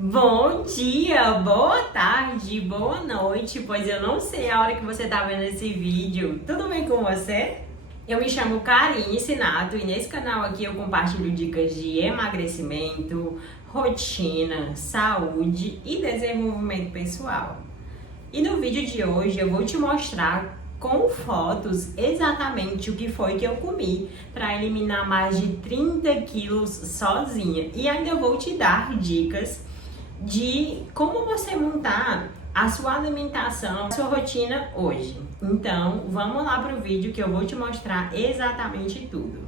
Bom dia, boa tarde, boa noite, pois eu não sei a hora que você tá vendo esse vídeo. Tudo bem com você? Eu me chamo Karine Sinato e nesse canal aqui eu compartilho dicas de emagrecimento, rotina, saúde e desenvolvimento pessoal. E no vídeo de hoje eu vou te mostrar com fotos exatamente o que foi que eu comi para eliminar mais de 30 quilos sozinha. E ainda vou te dar dicas de como você montar a sua alimentação, a sua rotina hoje. Então, vamos lá pro vídeo que eu vou te mostrar exatamente tudo.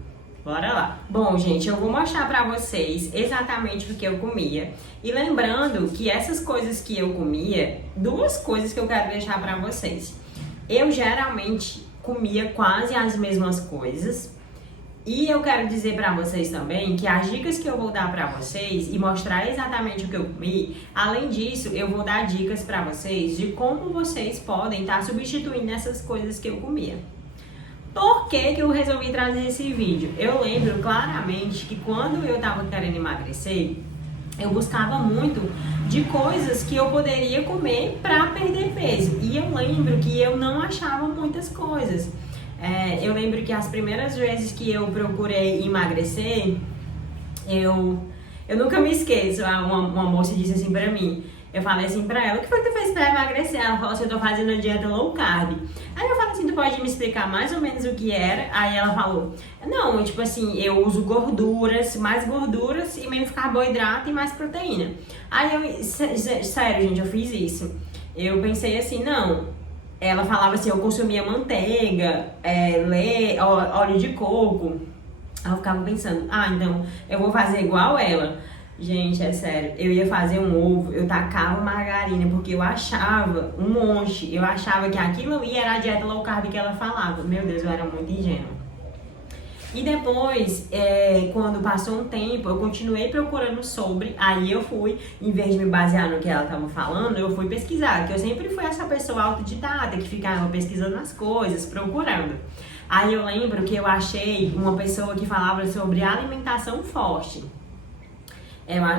Bora lá! Bom, gente, eu vou mostrar pra vocês exatamente o que eu comia. E lembrando que essas coisas que eu comia, duas coisas que eu quero deixar pra vocês. Eu geralmente comia quase as mesmas coisas. E eu quero dizer pra vocês também que as dicas que eu vou dar pra vocês e mostrar exatamente o que eu comi, além disso, eu vou dar dicas pra vocês de como vocês podem estar substituindo essas coisas que eu comia. Por que que eu resolvi trazer esse vídeo? Eu lembro claramente que quando eu tava querendo emagrecer, eu buscava muito de coisas que eu poderia comer pra perder peso. E eu lembro que eu não achava muitas coisas. Eu lembro que as primeiras vezes que eu procurei emagrecer, eu nunca me esqueço, uma moça disse assim pra mim, eu falei assim pra ela, o que foi que tu fez pra emagrecer? Ela falou assim, eu tô fazendo a dieta low carb. Aí eu falei assim, tu pode me explicar mais ou menos o que era? Aí ela falou, não, tipo assim, eu uso mais gorduras e menos carboidrato e mais proteína. Aí eu, sério gente, eu fiz isso. Eu pensei assim, não. Ela falava assim, eu consumia manteiga, óleo de coco. Aí eu ficava pensando, então eu vou fazer igual ela. Gente, é sério, eu ia fazer um ovo, eu tacava margarina, porque eu achava um monte. Eu achava que aquilo ali era a dieta low carb que ela falava. Meu Deus, eu era muito ingênua. E depois, quando passou um tempo, eu continuei procurando sobre, aí eu fui, em vez de me basear no que ela estava falando, eu fui pesquisar, que eu sempre fui essa pessoa autodidata, que ficava pesquisando as coisas, procurando. Aí eu lembro que eu achei uma pessoa que falava sobre alimentação forte.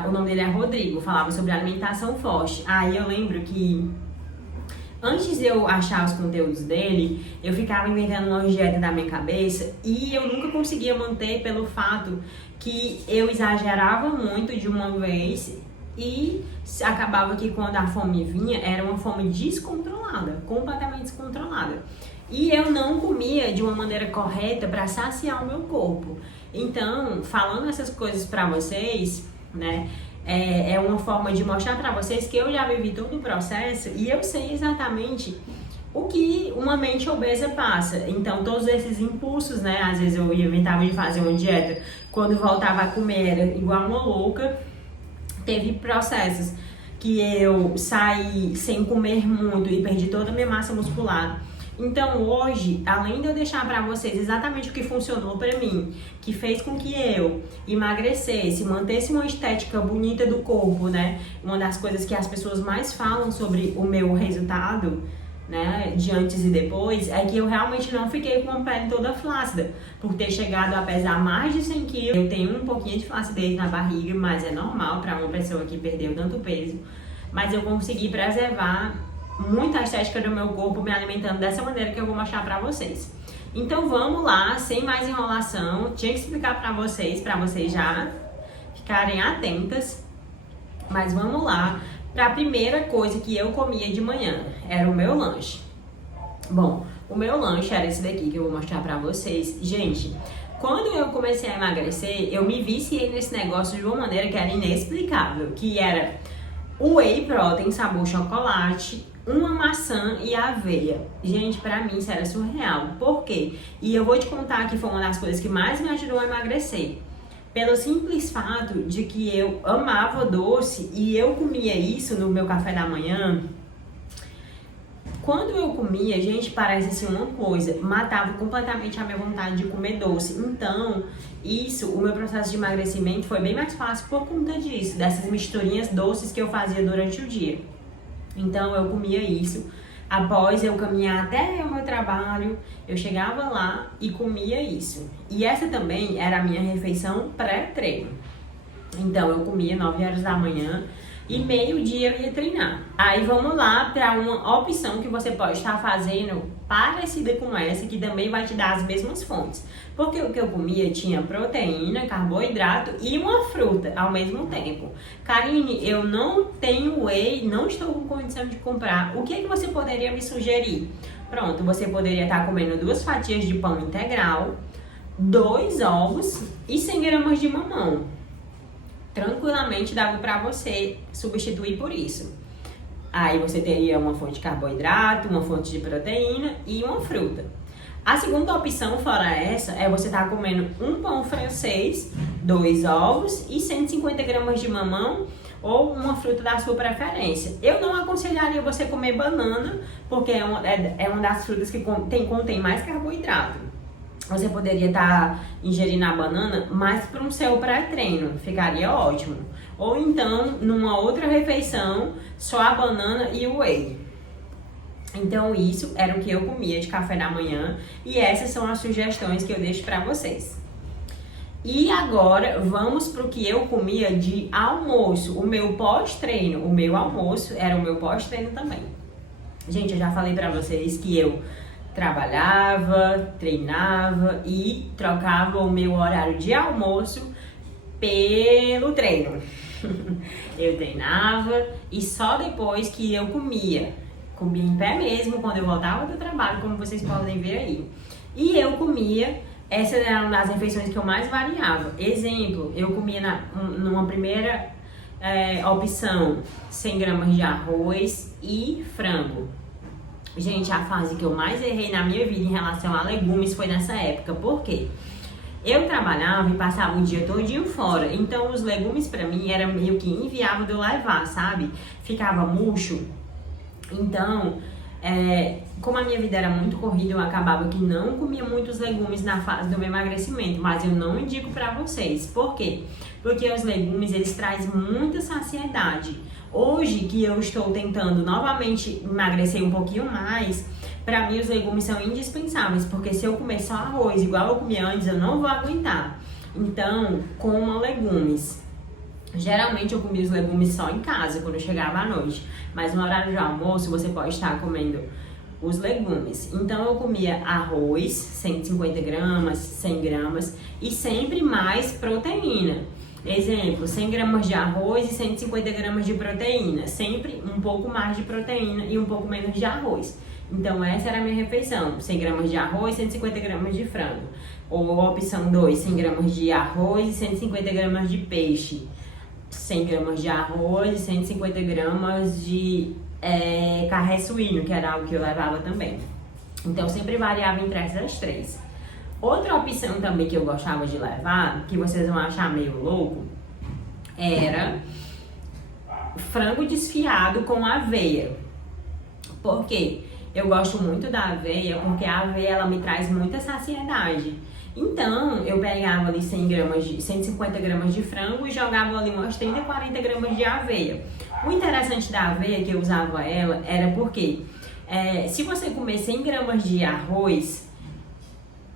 O nome dele é Rodrigo, falava sobre alimentação forte. Aí eu lembro que antes de eu achar os conteúdos dele, eu ficava inventando uma dieta na minha cabeça e eu nunca conseguia manter pelo fato que eu exagerava muito de uma vez e acabava que quando a fome vinha, era uma fome descontrolada, completamente descontrolada. E eu não comia de uma maneira correta para saciar o meu corpo. Então, falando essas coisas para vocês, né? É uma forma de mostrar pra vocês que eu já vivi todo o processo e eu sei exatamente o que uma mente obesa passa. Então, todos esses impulsos, né? Às vezes eu inventava de fazer uma dieta, quando voltava a comer era igual uma louca. Teve processos que eu saí sem comer muito e perdi toda a minha massa muscular. Então hoje, além de eu deixar pra vocês exatamente o que funcionou pra mim, que fez com que eu emagrecesse, mantesse uma estética bonita do corpo, né? Uma das coisas que as pessoas mais falam sobre o meu resultado, né, de antes e depois, é que eu realmente não fiquei com a pele toda flácida, por ter chegado a pesar mais de 100 quilos. Eu tenho um pouquinho de flacidez na barriga, mas é normal pra uma pessoa que perdeu tanto peso. Mas eu consegui preservar muito a estética do meu corpo, me alimentando dessa maneira que eu vou mostrar pra vocês. Então vamos lá, sem mais enrolação, tinha que explicar pra vocês já ficarem atentas, mas vamos lá pra primeira coisa que eu comia de manhã, era o meu lanche. Bom, o meu lanche era esse daqui que eu vou mostrar pra vocês. Gente, quando eu comecei a emagrecer, eu me viciei nesse negócio de uma maneira que era inexplicável, que era o whey protein sabor chocolate, uma maçã e aveia. Gente, pra mim isso era surreal. Por quê? E eu vou te contar que foi uma das coisas que mais me ajudou a emagrecer. Pelo simples fato de que eu amava doce e eu comia isso no meu café da manhã. Quando eu comia, gente, parece assim uma coisa, matava completamente a minha vontade de comer doce. Então, o meu processo de emagrecimento foi bem mais fácil por conta disso, dessas misturinhas doces que eu fazia durante o dia. Então, eu comia isso. Após eu caminhar até o meu trabalho, eu chegava lá e comia isso. E essa também era a minha refeição pré-treino. Então, eu comia 9 horas da manhã e meio-dia eu ia treinar. Aí vamos lá para uma opção que você pode estar fazendo parecida com essa, que também vai te dar as mesmas fontes. Porque o que eu comia tinha proteína, carboidrato e uma fruta ao mesmo tempo. Karine, eu não tenho whey, não estou com condição de comprar. O que é que você poderia me sugerir? Pronto, você poderia estar comendo 2 fatias de pão integral, 2 ovos e 100 gramas de mamão. Tranquilamente dava para você substituir por isso. Aí você teria uma fonte de carboidrato, uma fonte de proteína e uma fruta. A segunda opção fora essa é você estar comendo um pão francês, 2 ovos e 150 gramas de mamão ou uma fruta da sua preferência. Eu não aconselharia você comer banana, porque é uma das frutas que contém mais carboidrato. Você poderia estar ingerindo a banana mais para um seu pré-treino, ficaria ótimo. Ou então, numa outra refeição, só a banana e o whey. Então, isso era o que eu comia de café da manhã e essas são as sugestões que eu deixo para vocês. E agora, vamos para o que eu comia de almoço, o meu pós-treino. O meu almoço era o meu pós-treino também. Gente, eu já falei para vocês que eu trabalhava, treinava e trocava o meu horário de almoço pelo treino. Eu treinava e só depois que eu comia em pé mesmo, quando eu voltava do trabalho, como vocês podem ver aí. E eu comia, essa era uma das refeições que eu mais variava. Exemplo, eu comia numa primeira opção 100 gramas de arroz e frango. Gente, a fase que eu mais errei na minha vida em relação a legumes foi nessa época. Por quê? Eu trabalhava e passava o dia todinho fora. Então, os legumes pra mim era meio que inviável de eu levar, sabe? Ficava murcho. Então, como a minha vida era muito corrida, eu acabava que não comia muitos legumes na fase do meu emagrecimento. Mas eu não indico pra vocês. Por quê? Porque os legumes, eles trazem muita saciedade. Hoje que eu estou tentando novamente emagrecer um pouquinho mais, pra mim os legumes são indispensáveis, porque se eu comer só arroz igual eu comia antes, eu não vou aguentar. Então, comam legumes. Geralmente eu comia os legumes só em casa, quando eu chegava à noite. Mas no horário de almoço, você pode estar comendo os legumes. Então, eu comia arroz, 150 gramas, 100 gramas e sempre mais proteína. Exemplo, 100 gramas de arroz e 150 gramas de proteína. Sempre um pouco mais de proteína e um pouco menos de arroz. Então, essa era a minha refeição. 100 gramas de arroz e 150 gramas de frango. Ou a opção 2, 100 gramas de arroz e 150 gramas de peixe. 100 gramas de arroz e 150 gramas de carré suíno, que era algo que eu levava também. Então, sempre variava entre essas 3. Outra opção também que eu gostava de levar, que vocês vão achar meio louco, era frango desfiado com aveia. Por quê? Eu gosto muito da aveia porque a aveia ela me traz muita saciedade. Então, eu pegava ali 150 gramas de frango e jogava ali umas 30, 40 gramas de aveia. O interessante da aveia que eu usava ela era porque se você comer 100 gramas de arroz,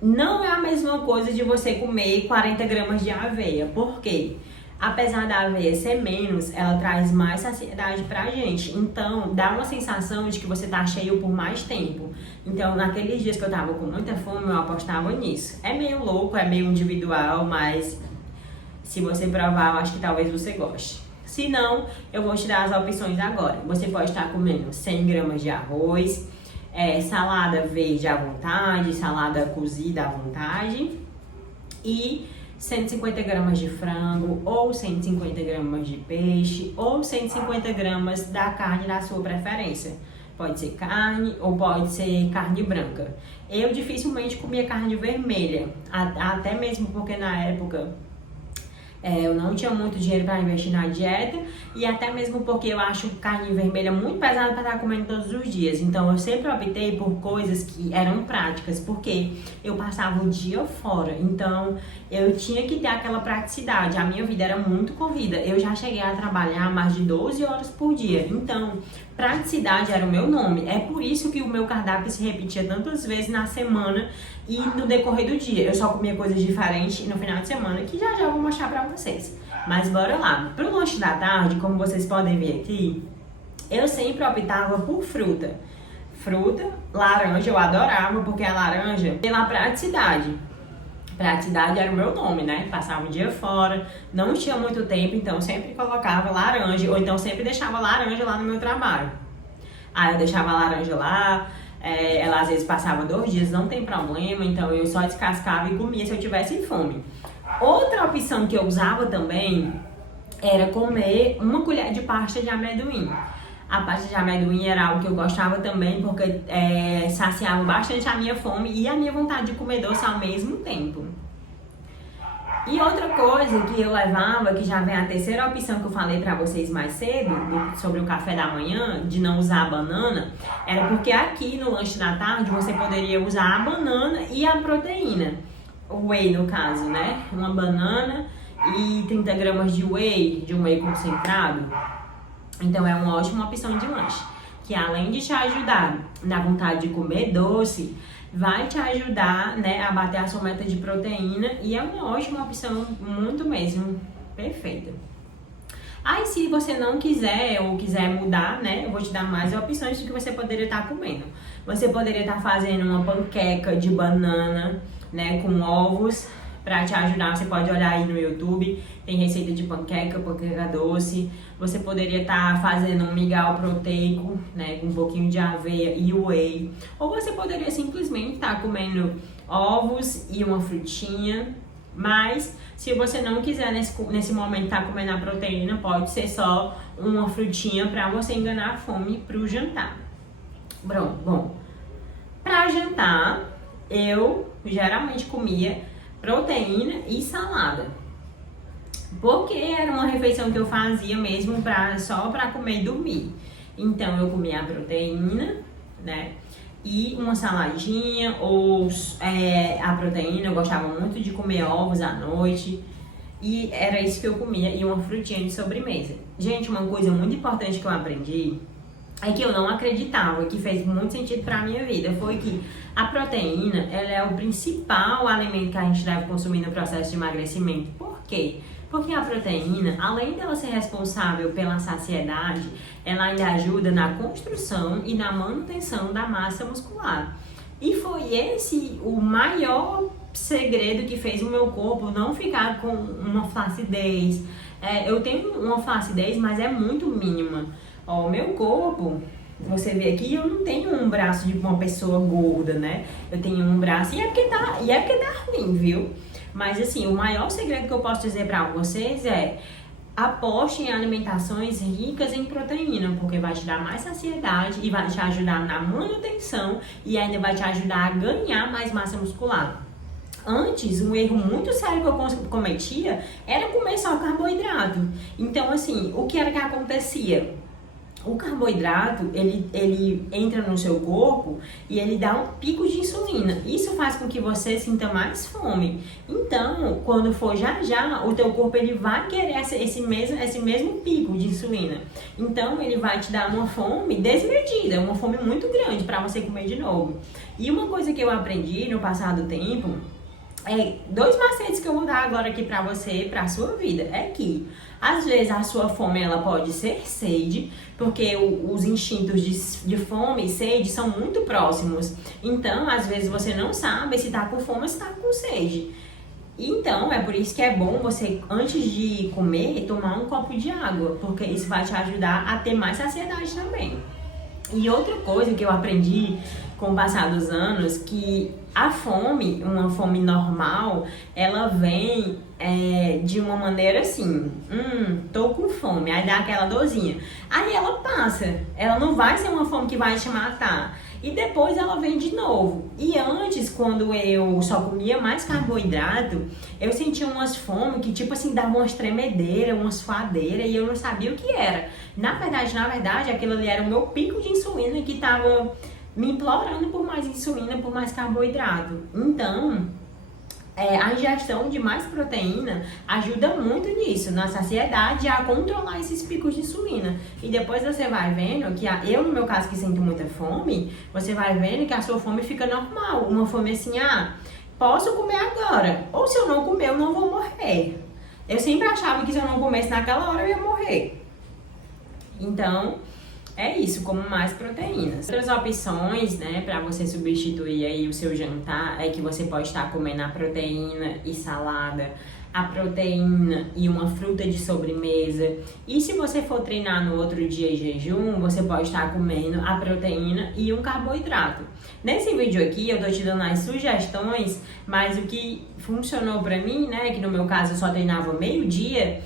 não é a mesma coisa de você comer 40 gramas de aveia. Por quê? Apesar da aveia ser menos, ela traz mais saciedade pra gente. Então, dá uma sensação de que você tá cheio por mais tempo. Então, naqueles dias que eu tava com muita fome, eu apostava nisso. É meio louco, é meio individual, mas se você provar, eu acho que talvez você goste. Se não, eu vou te dar as opções agora. Você pode estar comendo 100 gramas de arroz, salada verde à vontade, salada cozida à vontade e 150 gramas de frango ou 150 gramas de peixe ou 150 gramas da carne da sua preferência. Pode ser carne ou pode ser carne branca. Eu dificilmente comia carne vermelha, até mesmo porque na época eu não tinha muito dinheiro para investir na dieta e até mesmo porque eu acho carne vermelha muito pesada para estar comendo todos os dias. Então eu sempre optei por coisas que eram práticas, porque eu passava o dia fora. Então eu tinha que ter aquela praticidade. A minha vida era muito corrida. Eu já cheguei a trabalhar mais de 12 horas por dia. Então praticidade era o meu nome. É por isso que o meu cardápio se repetia tantas vezes na semana e no decorrer do dia. Eu só comia coisas diferentes no final de semana, que já eu vou mostrar pra vocês. Mas bora lá. Pro lanche da tarde, como vocês podem ver aqui, eu sempre optava por fruta. Fruta, laranja, eu adorava, porque a laranja, pela praticidade. Praticidade era o meu nome, né? Passava o dia fora, não tinha muito tempo, então sempre colocava laranja, ou então sempre deixava laranja lá no meu trabalho. Aí eu deixava a laranja lá, ela às vezes passava 2 dias, não tem problema, então eu só descascava e comia se eu tivesse fome. Outra opção que eu usava também era comer uma colher de pasta de amendoim. A pasta de amendoim era algo que eu gostava também, porque saciava bastante a minha fome e a minha vontade de comer doce ao mesmo tempo. E outra coisa que eu levava, que já vem a terceira opção que eu falei pra vocês mais cedo, sobre o café da manhã, de não usar a banana, era porque aqui no lanche da tarde você poderia usar a banana e a proteína. O whey no caso, né? Uma banana e 30 gramas de whey concentrado. Então é uma ótima opção de lanche, que além de te ajudar na vontade de comer doce, vai te ajudar, né, a bater a sua meta de proteína e é uma ótima opção, muito mesmo, perfeita. Aí se você não quiser ou quiser mudar, né, eu vou te dar mais opções do que você poderia estar comendo. Você poderia estar fazendo uma panqueca de banana, né, com ovos, para te ajudar. Você pode olhar aí no YouTube, tem receita de panqueca doce. Você poderia estar fazendo um mingau proteico, né, com um pouquinho de aveia e whey. Ou você poderia simplesmente estar comendo ovos e uma frutinha. Mas se você não quiser nesse momento estar comendo a proteína, pode ser só uma frutinha para você enganar a fome para o jantar. Bom, para jantar eu geralmente comia proteína e salada, porque era uma refeição que eu fazia mesmo só para comer e dormir. Então eu comia a proteína, né, e uma saladinha ou a proteína. Eu gostava muito de comer ovos à noite e era isso que eu comia, e uma frutinha de sobremesa. Gente, uma coisa muito importante que eu aprendi é que eu não acreditava, que fez muito sentido para minha vida, foi que a proteína, ela é o principal alimento que a gente deve consumir no processo de emagrecimento. Por quê? Porque a proteína, além dela ser responsável pela saciedade, ela ainda ajuda na construção e na manutenção da massa muscular. E foi esse o maior segredo que fez o meu corpo não ficar com uma flacidez. Eu tenho uma flacidez, mas é muito mínima. Ó, o meu corpo, você vê aqui, eu não tenho um braço de uma pessoa gorda, né? Eu tenho um braço, e é porque tá ruim, viu? Mas assim, o maior segredo que eu posso dizer pra vocês é: aposte em alimentações ricas em proteína, porque vai te dar mais saciedade e vai te ajudar na manutenção e ainda vai te ajudar a ganhar mais massa muscular. Antes, um erro muito sério que eu cometia era comer só carboidrato. Então, assim, o que era que acontecia? O carboidrato, ele entra no seu corpo e ele dá um pico de insulina. Isso faz com que você sinta mais fome. Então, quando for já, o teu corpo ele vai querer esse mesmo pico de insulina. Então, ele vai te dar uma fome desmedida, uma fome muito grande para você comer de novo. E uma coisa que eu aprendi no passar do tempo, 2 macetes que eu vou dar agora aqui pra você, pra sua vida, é que às vezes a sua fome ela pode ser sede, porque os instintos de fome e sede são muito próximos. Então, às vezes você não sabe se tá com fome ou se tá com sede. Então, é por isso que é bom você, antes de comer, tomar um copo de água, porque isso vai te ajudar a ter mais saciedade também. E outra coisa que eu aprendi com o passar dos anos, que a fome, uma fome normal, ela vem de uma maneira assim, tô com fome, aí dá aquela dorzinha. Aí ela passa, ela não vai ser uma fome que vai te matar. E depois ela vem de novo. E antes, quando eu só comia mais carboidrato, eu sentia umas fomes que, tipo assim, davam umas tremedeiras, umas suadeiras, e eu não sabia o que era. Na verdade, aquilo ali era o meu pico de insulina que tava me implorando por mais insulina, por mais carboidrato. Então, a ingestão de mais proteína ajuda muito nisso, na saciedade, a controlar esses picos de insulina. E depois você vai vendo que, eu no meu caso que sinto muita fome, você vai vendo que a sua fome fica normal. Uma fome assim, posso comer agora, ou se eu não comer eu não vou morrer. eu sempre achava que se eu não comesse naquela hora eu ia morrer. Então, é isso, como mais proteínas. Outras opções, né, para você substituir aí o seu jantar é que você pode estar comendo a proteína e salada, a proteína e uma fruta de sobremesa. E se você for treinar no outro dia em jejum, você pode estar comendo a proteína e um carboidrato. Nesse vídeo aqui eu tô te dando as sugestões, mas o que funcionou pra mim, né, que no meu caso eu só treinava meio-dia,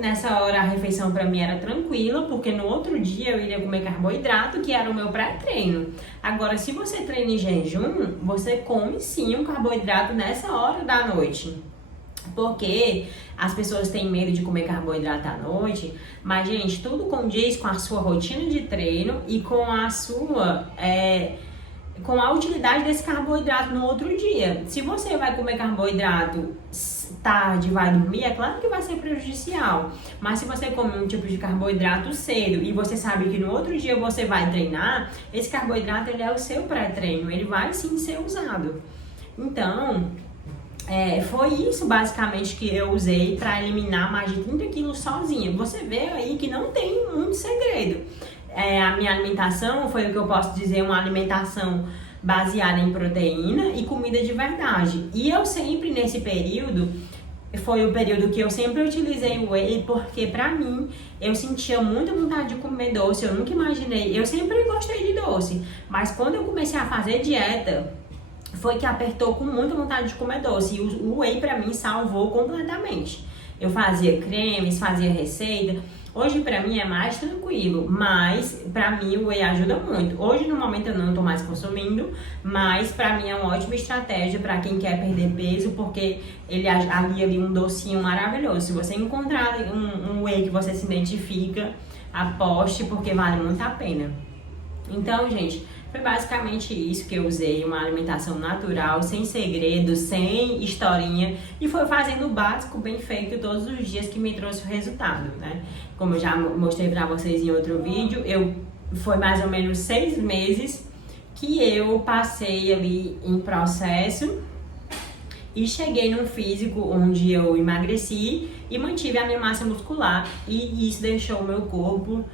nessa hora a refeição pra mim era tranquila, porque no outro dia eu iria comer carboidrato, que era o meu pré-treino. Agora, se você treina em jejum, você come sim um carboidrato nessa hora da noite. Porque as pessoas têm medo de comer carboidrato à noite, mas, gente, tudo condiz com a sua rotina de treino e com a sua... com a utilidade desse carboidrato no outro dia. Se você vai comer carboidrato tarde e vai dormir, é claro que vai ser prejudicial. Mas se você come um tipo de carboidrato cedo e você sabe que no outro dia você vai treinar, esse carboidrato ele é o seu pré-treino, ele vai sim ser usado. Então, foi isso basicamente que eu usei para eliminar mais de 30 quilos sozinha. Você vê aí que não tem muito segredo. A minha alimentação foi o que eu posso dizer, uma alimentação baseada em proteína e comida de verdade. E eu sempre nesse período, foi o período que eu sempre utilizei o whey, porque pra mim, eu sentia muita vontade de comer doce, eu nunca imaginei, eu sempre gostei de doce, mas quando eu comecei a fazer dieta, foi que apertou com muita vontade de comer doce, e o whey pra mim salvou completamente. Eu fazia cremes, fazia receita. Hoje pra mim é mais tranquilo, mas pra mim o whey ajuda muito. Hoje no momento eu não tô mais consumindo, mas pra mim é uma ótima estratégia pra quem quer perder peso, porque ele alia ali um docinho maravilhoso. Se você encontrar um whey que você se identifica, aposte, porque vale muito a pena. Então, gente, foi basicamente isso que eu usei, uma alimentação natural, sem segredo, sem historinha, e foi fazendo o básico bem feito todos os dias que me trouxe o resultado, né? Como eu já mostrei pra vocês em outro vídeo, foi mais ou menos 6 meses que eu passei ali em processo e cheguei num físico onde eu emagreci e mantive a minha massa muscular, e isso deixou o meu corpo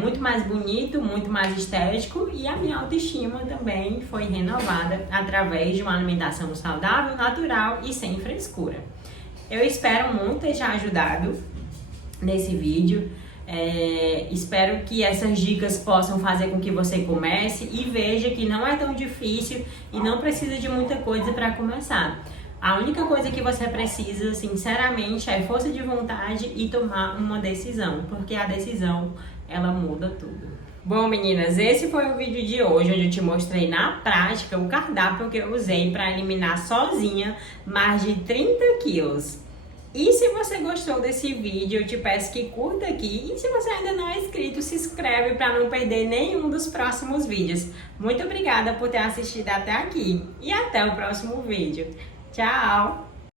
muito mais bonito, muito mais estético, e a minha autoestima também foi renovada através de uma alimentação saudável, natural e sem frescura. Eu espero muito ter te ajudado nesse vídeo. Espero que essas dicas possam fazer com que você comece e veja que não é tão difícil e não precisa de muita coisa para começar. A única coisa que você precisa, sinceramente, é força de vontade e tomar uma decisão, porque a decisão, ela muda tudo. Bom, meninas, esse foi o vídeo de hoje, onde eu te mostrei na prática o cardápio que eu usei para eliminar sozinha mais de 30 quilos. E se você gostou desse vídeo, eu te peço que curta aqui, e se você ainda não é inscrito, se inscreve para não perder nenhum dos próximos vídeos. Muito obrigada por ter assistido até aqui, e até o próximo vídeo. Tchau!